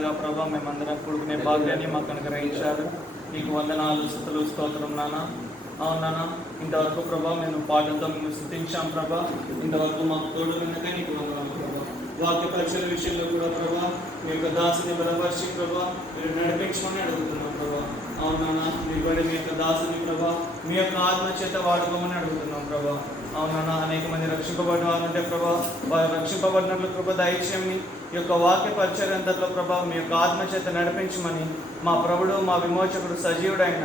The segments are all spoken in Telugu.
ఉండగా ప్రభా మేమందరం కూడుకునే భాగ్యాన్ని మాకు అనుగ్రహించారు. నీకు వందనాలు స్థుతులు స్తోత్రం నాన్న. అవును ఇంతవరకు ప్రభా మేము పాటలతో మేము స్థుతించాం ప్రభా. ఇంతవరకు మాకు తోడు కనుక నీకు వందనాలు ప్రభా. వాక్య పరీక్షల విషయంలో కూడా ప్రభా మీ యొక్క దాసుని బలపరిచి ప్రభా మీరు నడిపించమని అడుగుతున్నాం ప్రభా. అవునా మీరు కూడా మీ యొక్క దాసుని ప్రభా మీ యొక్క ఆత్మ చేత వాడుకోమని అడుగుతున్నాం ప్రభా. అవునా అనేక మంది రక్షింపబడిన వారు ప్రభా వారు రక్షింపబడినట్లు కృప దయచేయమని ఈ యొక్క వాక్య పరిచర్యంతలో ప్రభా మీ యొక్క ఆత్మచేత నడిపించమని మా ప్రభుడు మా విమోచకుడు సజీవుడైన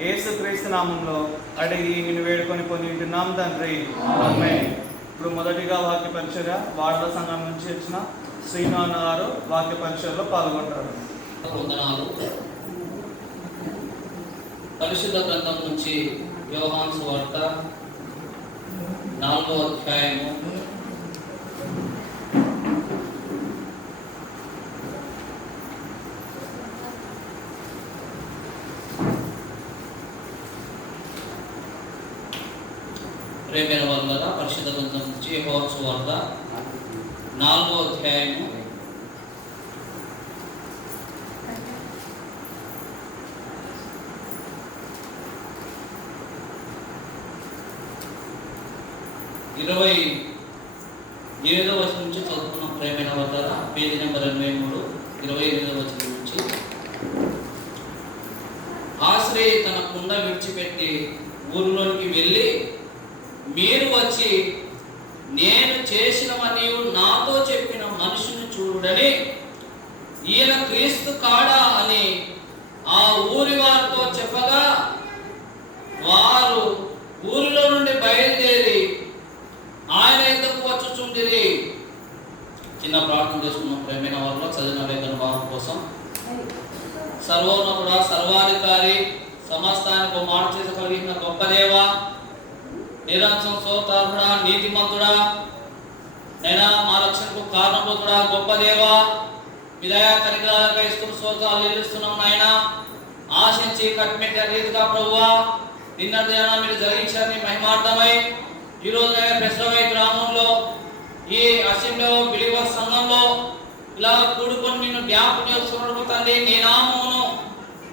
ఏసుక్రీస్తు నామంలో అడిగి నేను వేడుకొని పొంది ఉంటున్నాం తండ్రి. ఇప్పుడు మొదటిగా వాక్య పరిచర్య వాడల సంఘం నుంచి వచ్చిన శ్రీనాన్న గారు వాక్య పరిచయలో పాల్గొంటారు. పరిశుద్ధ గ్రంథం నుంచి వ్యవహాన్స్ వార్త నాలుగో అధ్యాయము ప్రేమైన వల్ల పరిశుద్ధ గ్రంథం నుంచి యోహాన్స్ వార్త నాలుగో అధ్యాయము ఇరవై ఎనిమిదో వచ్చిన నుంచి చదువుకున్న ప్రేమైన వద్ద పేజీ నెంబర్ ఎనభై మూడు ఇరవై ఎనిమిదో వచ్చిన నుంచి. ఆశ్రయ తన కుండ విడిచిపెట్టి ఊరిలోనికి వెళ్ళి మీరు వచ్చి నేను చేసినవని నాతో చెప్పిన మనుషుని చూడని ఈయన క్రీస్తు కాడా అని ఆ ఊరి వారితో చెప్పగా వారు ఊరిలో నుండి బయలుదేరి ఆయన ఎందుకు వచ్చుచుండిరి చిన్న ప్రార్థన చేసుకున్న ప్రేమైన వారిలో చదివిన లేఖన భావం కోసం. సర్వోన్నతుడా సర్వాధికారి సమస్తానికి మాట చేసి గొప్ప దేవ నిరంశం సోతారుడా నీతిమంతుడా నైనా మా రక్షణకు కారణభూతుడా గొప్ప దేవ మీ దయా స్తోత్రాలు చెల్లిస్తున్నాం నాయన. ఆశించి కట్టిపెట్టే రీతిగా ప్రభువా నిన్న ధ్యానం మీరు జరిగించారని మహిమార్థమై ఈ రోజు గ్రామంలో ఈ అసెంబ్లీలో బిలీవర్ సంఘంలో ఇలా కూడుకొని నిన్ను జ్ఞాపకం చేసుకున్నప్పుడు తండ్రి నీ నామమును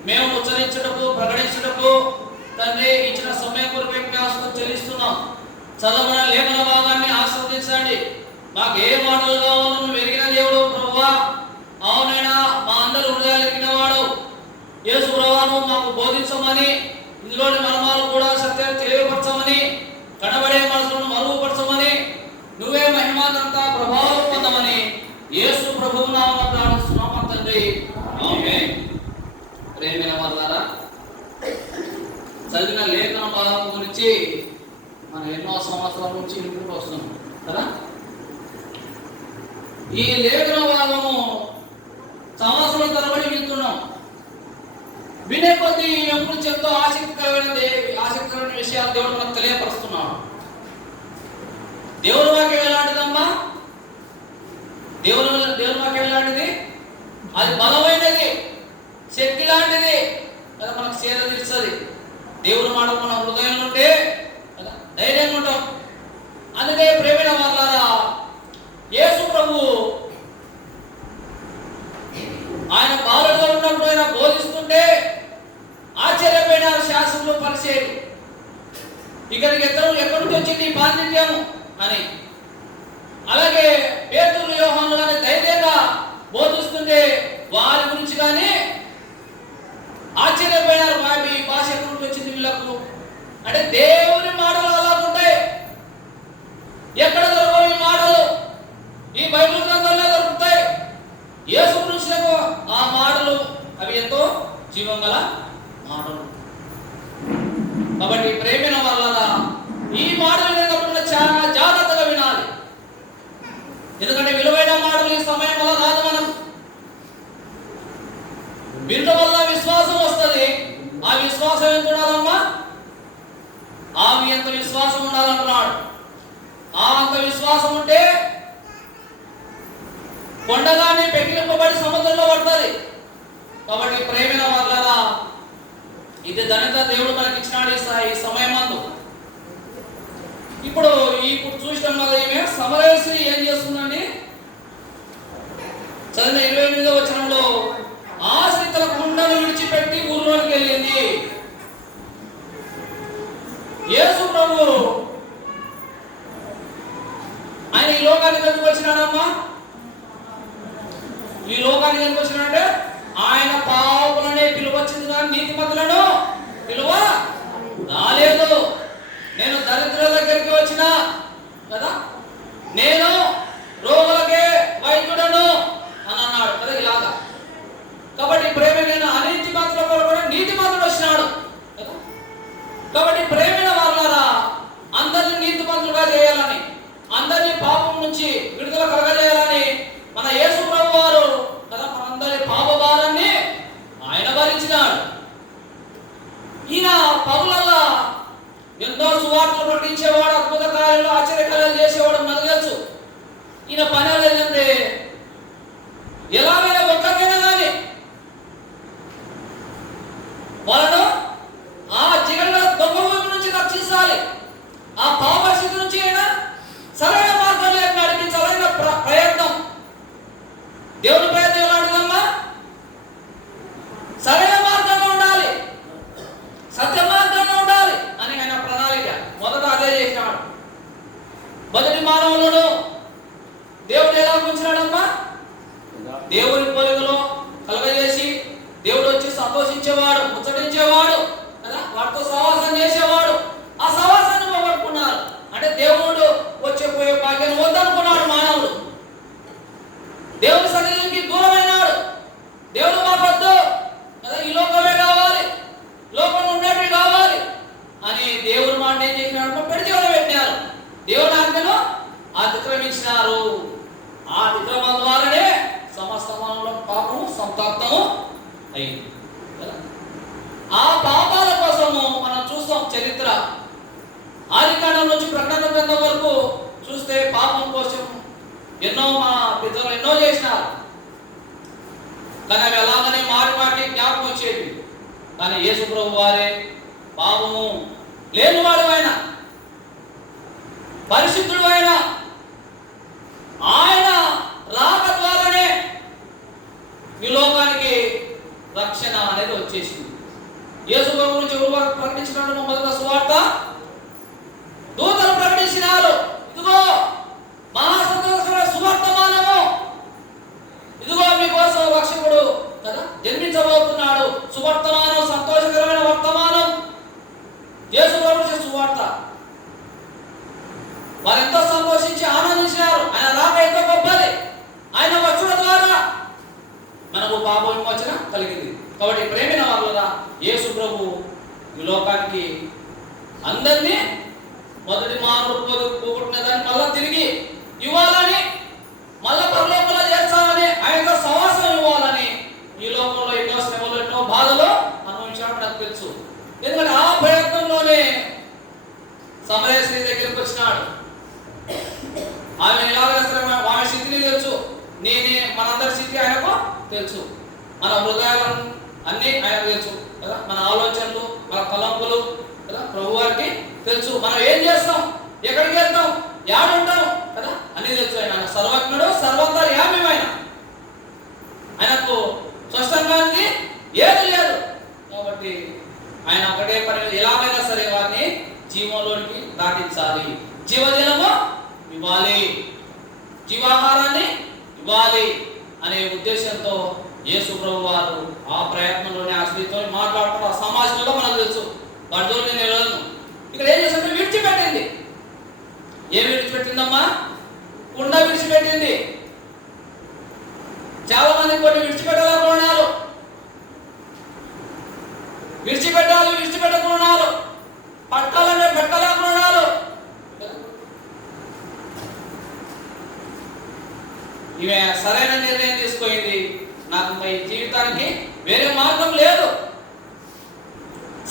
మేము ఉచ్చరించటకు ప్రకటించుటకు తండ్రి ఇచ్చిన సమయం కొరకు చెల్లిస్తున్నాం. చదవన లేఖన భాగాన్ని ఆస్వాదించండి. మాకు ఏ మాటలు కావాలో నువ్వు ఎరిగిన దేవుడు ప్రభువా. అవునైనా మా అందరు హృదయాలు ఎరిగిన వాడు. యేసు ప్రభువాను మాకు బోధించమని ఇందులోని మర్మాలు కూడా సత్యాన్ని తెలియపరచమని కనబడే మనసును మరుగుపరచమని నువ్వే మహిమానంతా ప్రభావం పొందమని యేసు ప్రభువు నామ ప్రార్థిస్తున్నాం తండ్రి. ప్రేమైన వాళ్ళారా చదివిన లేఖన భాగం గురించి మనం ఎన్నో సంవత్సరాల నుంచి వింటూ వస్తున్నాం కదా? ఈ లేఖన భాగము సంవత్సరం తరబడి వింటున్నాం. వినే కొద్దీ ఎప్పుడు ఎంతో ఆసక్తికరమైన ఆసక్తికరమైన విషయాలు దేవుడు మనకు తెలియపరుస్తున్నాడు. దేవుని వాక్యం ఎలాంటిదమ్మా? దేవుని దేవుని వాక్యం ఎలాంటిది? అది బలమైనది శక్తి లాంటిది. కదా మనకు చేత తీర్చది దేవుని మాట మన హృదయం ఉంటే కదా ధైర్యంగా ఉంటాం. అందుకే ప్రేమైన వాళ్ళారా యేసు ప్రభు ఆయన బాలుడుగా ఉన్నప్పుడు ఆయన బోధిస్తుంటే ఆశ్చర్యపోయినారు శాస్త్రంలో పరిచయం ఇక్కడికి ఎత్తరు ఎక్కడి నుంచి వచ్చింది? ఈ పాండిత్యము అని. అలాగే పేతులు యోహాను కానీ ధైర్యంగా బోధిస్తుంటే వారి గురించి కానీ ఆశ్చర్యపోయినారు. "వా, ఈ భాష ఎక్కడి నుంచి వచ్చింది వీళ్ళకు? అంటే దేవుని మాటలు అలా ఉంటాయి. ఎక్కడ దొరకవు ఈ మాటలు? ఈ బైబిల్ గ్రంథంలో దొరుకుతాయి. యేసు కృష్ణకు ఆ మాటలు అవి ఎంతో జీవం గల మాటలు. కాబట్టి ప్రేమిన వల్ల ఈ మాటలు వినకుండా చాలా జాగ్రత్తగా వినాలి. ఎందుకంటే విలువైన మాటలు ఈ సమయం వల్ల రాదు మనం. వినడం వల్ల విశ్వాసం వస్తుంది. ఆ విశ్వాసం ఎంత ఉండాలమ్మా? ఆమె ఎంత విశ్వాసం ఉండాలంటున్నాడు. ఆ అంత విశ్వాసం ఉంటే కొండగానే పెకిలింపబడి సముద్రంలో పడుతుంది. కాబట్టి ప్రేమైన వల్ల ఇది ధనత దేవుడు మనకి ఇచ్చినాడు ఈ సమయమందు. సమయం ఇప్పుడు ఇప్పుడు చూసినాం కదా ఈమె సమరసి ఏం చేస్తుందండి? చదివిన అయింది. కదా? ఆ పాపాల కోసము మనం చూస్తాం చరిత్ర. ఆదికాండం నుంచి ప్రకటన గ్రంథం వరకు చూస్తే పాపం కోసం ఎన్నో మా పితరులు ఎన్నో చేసినారు. కానీ అవి అలాగనే మారి మాటి జ్ఞాపకం వచ్చేవి కానీ యేసు ప్రభు వారే పాపము లేనివాడు ఆయన పరిశుద్ధుడు ఆయన ఆయన రాక ద్వారానే ఈ లోకానికి రక్షణ అనేది వచ్చేసింది. యేసు ప్రభు గురించి ఎవరు ప్రకటించినట్టు మొదట సువార్త? దూతలు ప్రకటించినారు. ఇదిగో మహాసంతోషమైన సువర్తమానము ఇదిగో మీకోసం రక్షకుడు కదా జన్మించబోతున్నాడు. సువర్తమానం సంతోషకరమైన వర్తమానం. యేసు ప్రభు సువార్త. వారు ఎంతో సంతోషించి ఆనందించినారు. ఆయన రాక ఎంతో గొప్పది. ఆయన వచ్చుడ ద్వారా మనకు పాప విమోచన కలిగింది. కాబట్టి ప్రేమిన వాళ్ళ యేసు ప్రభు ఈ లోకానికి అందరినీ మొదటి మానవుడు పోగొట్టిన దాన్ని మళ్ళా తిరిగి ఇవ్వాలని మళ్ళా పరలోకంలో చేస్తామని ఆయనతో సవాసం ఇవ్వాలని ఈ లోకంలో ఎన్నో శ్రమలు ఎన్నో బాధలు అనుభవించాడు నాకు తెలుసు. ఎందుకంటే ఆ ప్రయత్నంలోనే సమయ దగ్గరికి వచ్చినాడు. ఆమె ఎలాగ ఆమె స్థితిని తెలుసు. నేనే మనందరి స్థితి ఆయనకు తెలుసు. మన హృదయాలను అన్ని ఆయన తెలుసు కదా? మన ఆలోచనలు మన తలంపులు కదా? ప్రభు వారికి తెలుసు. మనం ఏం చేస్తాం? ఎక్కడికి వెళ్తాం? యాడుంటాం కదా? అన్ని తెలుసు ఆయన. సర్వజ్ఞుడు సర్వంతర్యామ్యం ఆయన ఆయనకు స్పష్టంగా ఉంది ఏది లేదు. కాబట్టి ఆయన ఒకటే పని ఎలాగైనా సరే వారిని జీవంలోనికి దాటించాలి. జీవజలము ఇవ్వాలి. జీవాహారాన్ని ఇవ్వాలి. అనే ఉద్దేశంతో యేసు ప్రభు వారు ఆ ప్రయత్నంలోనే ఆ స్త్రీతో మాట్లాడుతున్న ఆ సమాజంలో మనకు తెలుసు వాటితో నేను వెళ్ళను ఇక్కడ ఏం చేస్తుంటే విడిచిపెట్టింది. ఏం విడిచిపెట్టిందమ్మా? కుండ విడిచిపెట్టింది. చాలా మంది కొన్ని విడిచిపెట్టాలనుకున్నారు విడిచిపెట్టాలి విడిచిపెట్టకున్నారు పట్టాలనే పెట్టాలనుకున్నారు ఈమె సరైన నిర్ణయం తీసుకుంది జీవితానికి వేరే మార్గం లేదు.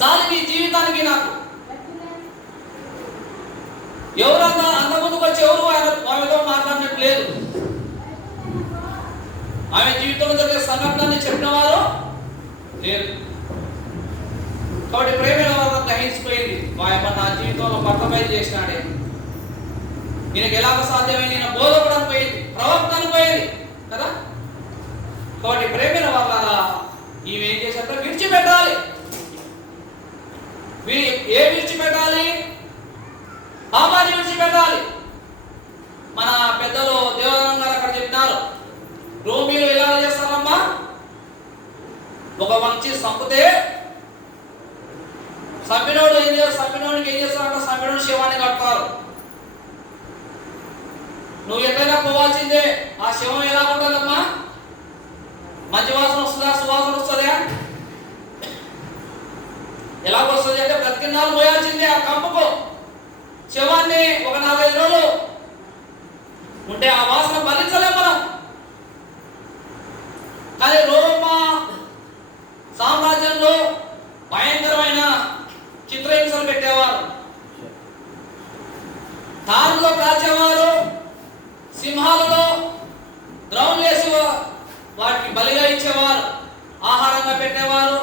చాలు నీ జీవితానికి నాకు. ఎవరన్నా అంత ముందుకు వచ్చి ఎవరు ఆయన ఆమెతో మాట్లాడినట్టు లేదు. ఆమె జీవితంలో జరిగే సంఘటనని చెప్పిన వారు లేరు. కాబట్టి ప్రేమ వల్ల గ్రహించిపోయింది? వాయమ్మ నా జీవితంలో పట్టబయలు చేసినాడే. నేను ఎలాగ సాధ్యమైంది? నేను బోధపడని పోయింది. ప్రవక్తను పోయింది. కదా? కాబట్టి ప్రేమైన వాళ్ళ ఈమె ఏం చేశారు విడిచిపెట్టాలి. వీరి ఏ విడిచిపెట్టాలి? పాపాన్ని విడిచిపెట్టాలి. మన పెద్దలు దేవరం గారు అక్కడ చెప్పినారు. రోమిలు ఎలా చేస్తారమ్మా? ఒక మంచి సంపితే సంపినోడు ఏం చేస్తారు సంపినోడికి ఏం చేస్తారంటే సంపినోడు శివాన్ని కడతారు. నువ్వు ఎక్కడైనా పోవాల్సిందే. ఆ శివం ఎలా ఉంటుందమ్మా? మంచి వాసన వస్తుందా? సువాసన వస్తుందా? ఎలా వస్తుంది అంటే బ్రతికిన్నాళ్ళు పోయాల్సిందే ఆ కంపకు. శవాన్ని ఒక నాలుగైదు రోజులు ఉంటే ఆ వాసన భరించలేం మనం. కానీ రోమమ్మ సామ్రాజ్యంలో భయంకరమైన చిత్రహింసలు పెట్టేవారు. తారులో కాల్చేవారు సింహాలలో ద్రౌలు వాటికి బలిగా ఇచ్చేవారు ఆహారంగా పెట్టేవారు.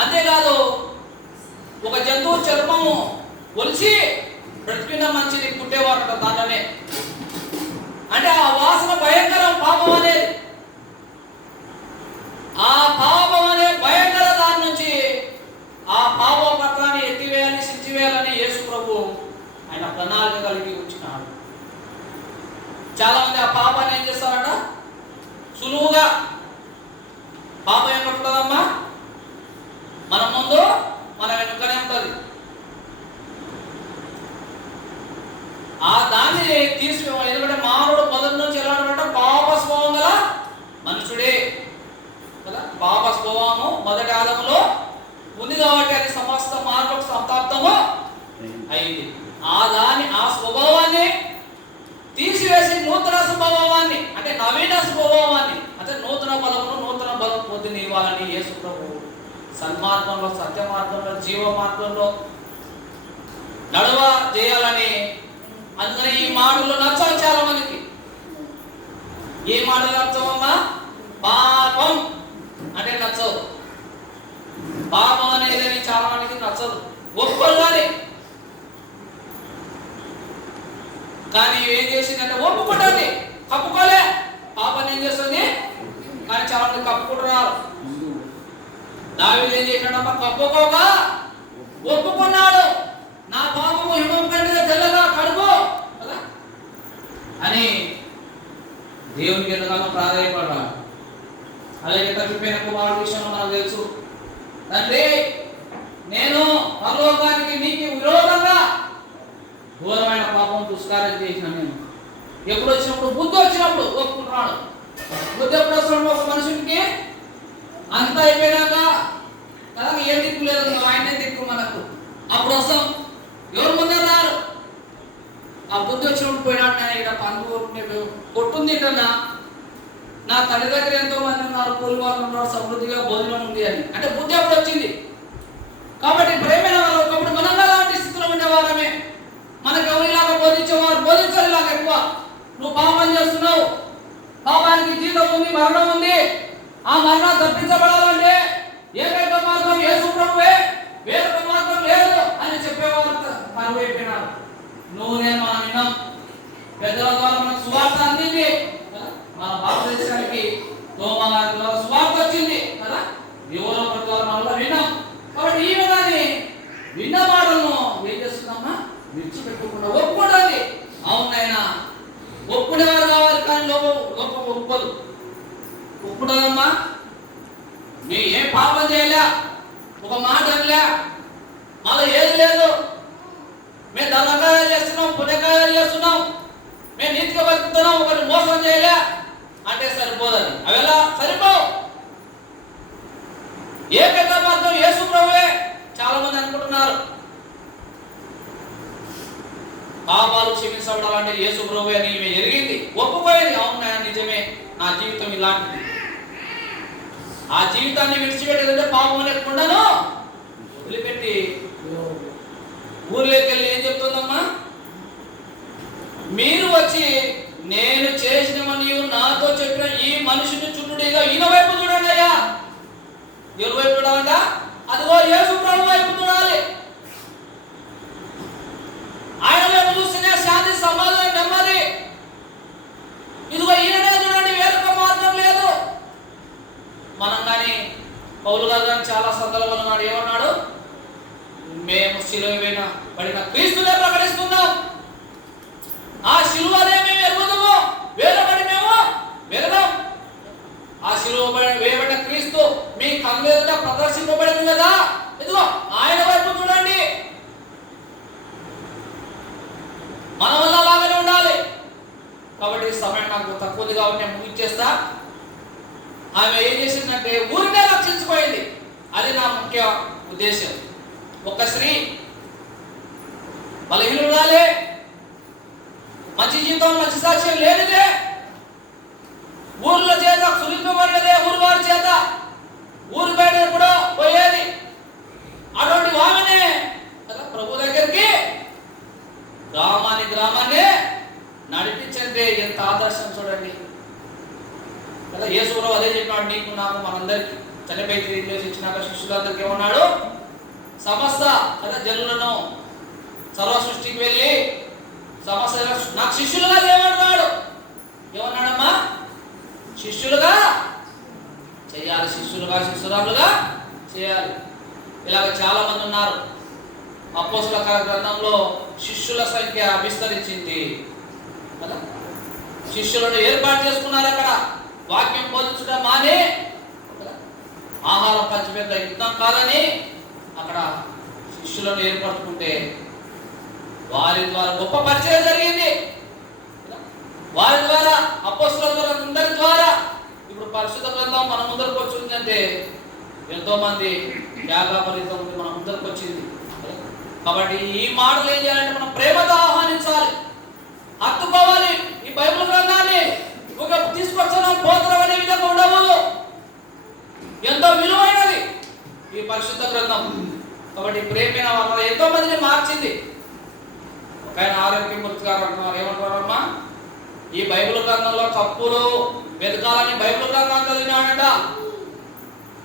అంతేకాదు ఒక జంతువు చర్మము ఒలిచి బ్రతికిన మంచిది పుట్టేవారు దాంట్లోనే అంటే ఆ వాసన భయంకరం పాపం అనేది ఆ పాపం అనే భయంకర దాని నుంచి ఆ పాప పత్రాన్ని ఎత్తివేయాలని సిచ్చివేయాలని యేసు ప్రభు ఆయన ప్రణాళిక కలిగి వచ్చినాడు చాలా మంది ఆ పాపాన్ని ఏం చేస్తారంట సులువుగా పాపం ఏమంటుందమ్మా మన ముందు మన వెనుకనే ఉంటుంది ఆ దాన్ని తీసి ఎందుకంటే మానవుడు మొదటి నుంచి ఎలా ఉంటాడంటే పాప స్వభావం గల మనుషుడే కదా పాప స్వభావము మొదటి ఆదంలో ఉంది కాబట్టి అది సమస్త మార్పులకు సంతాప్తము అయింది ఆ దాని ఆ స్వభావాన్ని తీసివేసి నూతన స్వభావాన్ని అంటే నవీన స్వభావాన్ని అంటే నూతన బలమును నూతన బలం పొందిన ఇవ్వాలని యేసు ప్రభు సన్మార్గంలో సత్య మార్గంలో జీవ మార్గంలో నడవ చేయాలని అందుకని ఈ మాటలు నచ్చవు చాలా మందికి ఏ మాటలు నచ్చవమ్మా పాపం. అంటే నచ్చవు. పాపం అనేది చాలా మందికి నచ్చదు. ఒప్పుకోవాలి. కానీ ఏం చేసిందంటే ఒప్పుకుంటుంది. కప్పుకోలే. పాపం ఏం చేస్తుంది? కానీ చాలా మంది కప్పుకుంటున్నారు. దావిలు ఏం చేశాడమ్మా కప్పుకోక ఒప్పుకున్నాడు. నా పాపము హిమం కంటే తెల్లగా కడుగు. కదా? అని దేవునికి ఎంతగానో ప్రాధాన్యపడ్డాడు. అలాగే తప్పిపోయిన కుమారుడు విషయంలో మనకు తెలుసు. తండ్రి నేను పరలోకానికి నీకు విరోధంగా ఘోరమైన పాపం దుష్కారం చేసిన నేను. ఎప్పుడు వచ్చినప్పుడు? బుద్ధి వచ్చినప్పుడు ఒప్పుకుంటున్నాడు. బుద్ధి ఎప్పుడు వస్తున్నాడు ఒక మనుషుడికి అంత అయిపోయినాక కదా ఏం దిక్కు లేదు ఇంకా ఆయనే దిక్కు మనకు. అప్పుడు వస్తాం. ఎవరు ముందర రారు? ఆ బుద్ధి వచ్చినప్పుడు పోయినాడు నేను ఇక్కడ పండు కొట్టుంది కన్నా నా తల్లి దగ్గర ఎంతో మంది ఉన్నారు కూలి వాళ్ళు ఉన్నారు సమృద్ధిగా భోజనం ఉంది అని. అంటే బుద్ధి అప్పుడు వచ్చింది కాబట్టి ప్రేమైన వాళ్ళు ఒకప్పుడు మనం అలాంటి స్థితిలో ఉండేవారమే మనకు ఎవరిలాగా బోధించేవారు బోధించాలిలాగా ఎక్కువ నువ్వు పాపం చేస్తున్నావు. పాపానికి జీతం ఉంది మరణం ఉంది. ఆ మరణం తప్పించబడాలంటే ఏకైక మార్గం యేసు ప్రభువే వేరొక మార్గం లేదు అని చెప్పేవారు మరువైపోయినారు నువ్వు నేను మనం విన్నాం పెద్దల ద్వారా మనకు సువార్త అందింది మన భారతదేశానికి తోమా గారి ద్వారా సువార్త వచ్చింది కదా? ఎవరో ఒకరి ద్వారా మనం విన్నాం. కాబట్టి ఈ విధాన్ని విన్న మాటలను ఏం చేస్తున్నామా? విడిచిపెట్టకుండా ఒప్పు ఒప్పుకునేవారు కావాలి కానీ లోపం లోపం ఒప్పదు ఒప్పుకున్నదమ్మా మేము ఏం పాపం చేయలే ఒక మాట అనలే అలా ఏది లేదు. మేము దండకాయాలు చేస్తున్నాం పుణ్యకాయాలు చేస్తున్నాం మేము నీతిగా బతుకుతున్నాం ఒకటి మోసం చేయలే అంటే సరిపోదని. అవెలా? సరిపోవు ఏకైనా మాత్రం యేసు ప్రభువే. చాలా మంది అనుకుంటున్నారు. పాపాలు క్షమించబడాలంటే యేసు ప్రభువే అని ఈమె ఎరిగింది. ఒప్పుకోయింది అవును నిజమే. నా జీవితం ఇలాంటిది. ఆ జీవితాన్ని విడిచిపెట్టేదంటే పాపం లేకుండాను వదిలిపెట్టి ఊర్లోకి వెళ్ళి ఏం చెప్తుందమ్మా? మీరు వచ్చి నేను చేసినవని నాతో చెప్పిన ఈ మనిషిని చుట్టూ ఈయన వైపు చూడండి అయ్యా. ఎవరి వైపు చూడాలంట? అదిగో యేసు ప్రభు వైపు చూడాలి ఆయన వైపు చూస్తేనే శాంతి సమాధానం నెమ్మది ఇదిగో ఈయననే చూడండి వేరొక మార్గం లేదు మనం కానీ పౌలు గారు కానీ చాలా సందర్భాలు ఉన్నాడు ఏమన్నాడు? మేము శిలువైన పడిన క్రీస్తునే ప్రకటిస్తున్నాం. ఆ శిలువనే మేము ఎరుగుదాము. వేరబడి మేము వెరదాం ఆ శిలువ వేయబడిన క్రీస్తు మీ కళ్ళ ప్రదర్శింపబడింది కదా? ఇదిగో ఆయన వైపు చూడండి. మన వల్ల అలాగనే ఉండాలి. కాబట్టి సమయం నాకు తక్కువది కాబట్టి నేను ముగించేస్తా. ఆమె ఏం చేసిందంటే ఊరినే రక్షించుకోయింది అది నా ముఖ్య ఉద్దేశం. ఒక స్త్రీ బలహీనురాలే మంచి జీవితం మంచి సాక్ష్యం లేనిదే ఊర్ల చేత సులింపబడినదే ఊరు వారి చేత ఊరు బయట కూడా పోయేది. అటువంటి ఆమెనే కదా ప్రభు దగ్గరికి గ్రామాన్ని గ్రామాన్ని నడిపించండి ఎంత ఆదర్శం చూడండి. కదా యేసుప్రభు అదే చెప్పాడు నీకు నాకు మనందరికి. చనిపోయి తిరిగి ఇచ్చినాక శిష్యులందరికీ ఏమన్నాడు? సమస్త కదా జనులను సర్వ సృష్టికి వెళ్ళి సమస్త నాకు శిష్యులుగా చేయమంటున్నాడు ఏమన్నాడమ్మా? శిష్యులుగా చేయాలి శిష్యులుగా శిష్యురాలుగా చేయాలి. ఇలాగ చాలా మంది ఉన్నారు. అపోసుల గ్రంథంలో శిష్యుల సంఖ్య విస్తరించింది. కదా? శిష్యులను ఏర్పాటు చేసుకున్నారు అక్కడ. వాక్యం బోధించడం మానే. ఆహార పంచమేత యుద్ధం కాదని అక్కడ శిష్యులను ఏర్పరచుకుంటే వారి ద్వారా గొప్ప పరిచయం జరిగింది. వారి ద్వారా అపోస్తుల ద్వారా అందరి ద్వారా ఇప్పుడు పరిశుద్ధ గ్రంథం మన ముందరకు వచ్చిందంటే ఎంతో మంది త్యాగపరితం ఉంది మన ముందరకు వచ్చింది. కాబట్టి ఈ మాటలు ఏం చేయాలంటే మనం ప్రేమతో ఆహ్వానించాలి. హత్తుకోవాలి ఈ బైబిల్ స్తోత్రం అనే విధంగా ఉండవు. ఎంతో విలువైనది ఈ పరిశుద్ధ గ్రంథం. కాబట్టి ప్రేమైన వాళ్ళ ఎంతో మందిని మార్చింది. ఒక ఆయన ఆరోగ్యమూర్తి గారు అంటున్నారు. ఏమంటున్నారమ్మా? ఈ బైబిల్ గ్రంథంలో తప్పులు వెతకాలని బైబిల్ గ్రంథాన్ని చదివినాడంట.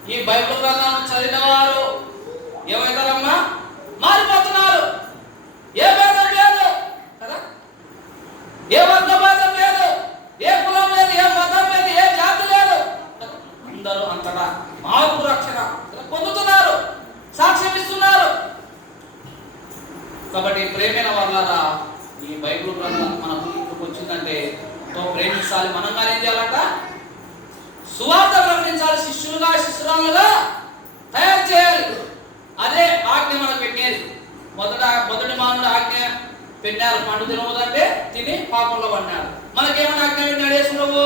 ఈ బైబిల్ గ్రంథాన్ని చదివిన వారు ఏమవుతారమ్మా మారిపోతున్నారు. ఏ భేదం లేదు. కదా? ఏ వర్గభేదం లేదు ఏ కులం లేదు ఏ మతం లేదు ఏ జాతి లేదు అందరూ అంతటా మార్పు రక్షణ పొందుతున్నారు సాక్ష్యం ఇస్తున్నారు కాబట్టి ప్రేమైన వాళ్ళారా ఈ బైబిల్ గ్రంథం మన ముందుకు వచ్చిందంటే ఎంతో ప్రేమించాలి మనం కానీ ఏం చేయాలంట? సువార్త ప్రకటించాలి శిష్యులుగా శిష్యురాలుగా తయారు చేయాలి. అదే ఆజ్ఞ మనం పెట్టేది మొదట మొదటి మానవుడు ఆజ్ఞ పెట్టారు పండు తినవద్దంటే తిని పాపంలో పడినాడు. మనకేమైనా ఆజ్ఞ పెట్టినాడు యేసు ప్రభు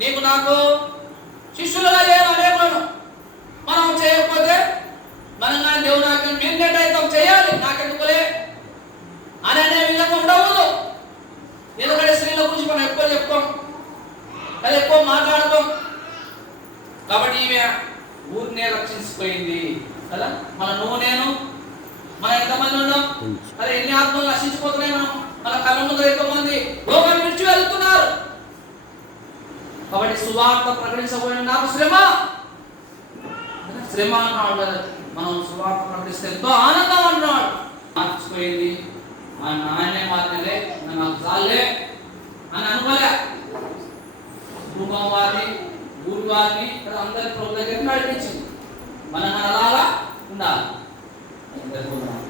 నీకు నాకు శిష్యులుగా చేయాలి అనేకులను మనం చేయకపోతే మనం కానీ ఆజ్ఞ మీరు అయితే చేయాలి నాకెందుకులే? అని అనే విధంగా ఉండకూడదు. ఎందుకంటే స్త్రీల గురించి మనం ఎక్కువ చెప్పుకోం అది ఎక్కువ మాట్లాడుకోం కాబట్టి ఈమె ఊరినే రక్షించిపోయింది కదా? మన నువ్వు నేను మన ఎంతమంది ఉన్నాం? అరే ఎన్ని ఆత్మలు నశించిపోతున్నాయి మనం? మన కళ్ళ ముందు ఎంతో మంది లోకాన్ని విడిచి వెళ్తున్నారు? కాబట్టి సువార్త ప్రకటించబోయిన నాకు శ్రమ. శ్రమ అన్నాడు మనం సువార్త ప్రకటిస్తే ఎంతో ఆనందం అన్నాడు. మార్చిపోయింది. మా నాయనే మారినలే నాకు చాలే అని అనుకోలే. కుటుంబం వారిని ఊరి వారిని ఇక్కడ అందరి ప్రభుత్వ దగ్గరికి నడిపించింది. మనం అలాగా ఉండాలి. అందరికీ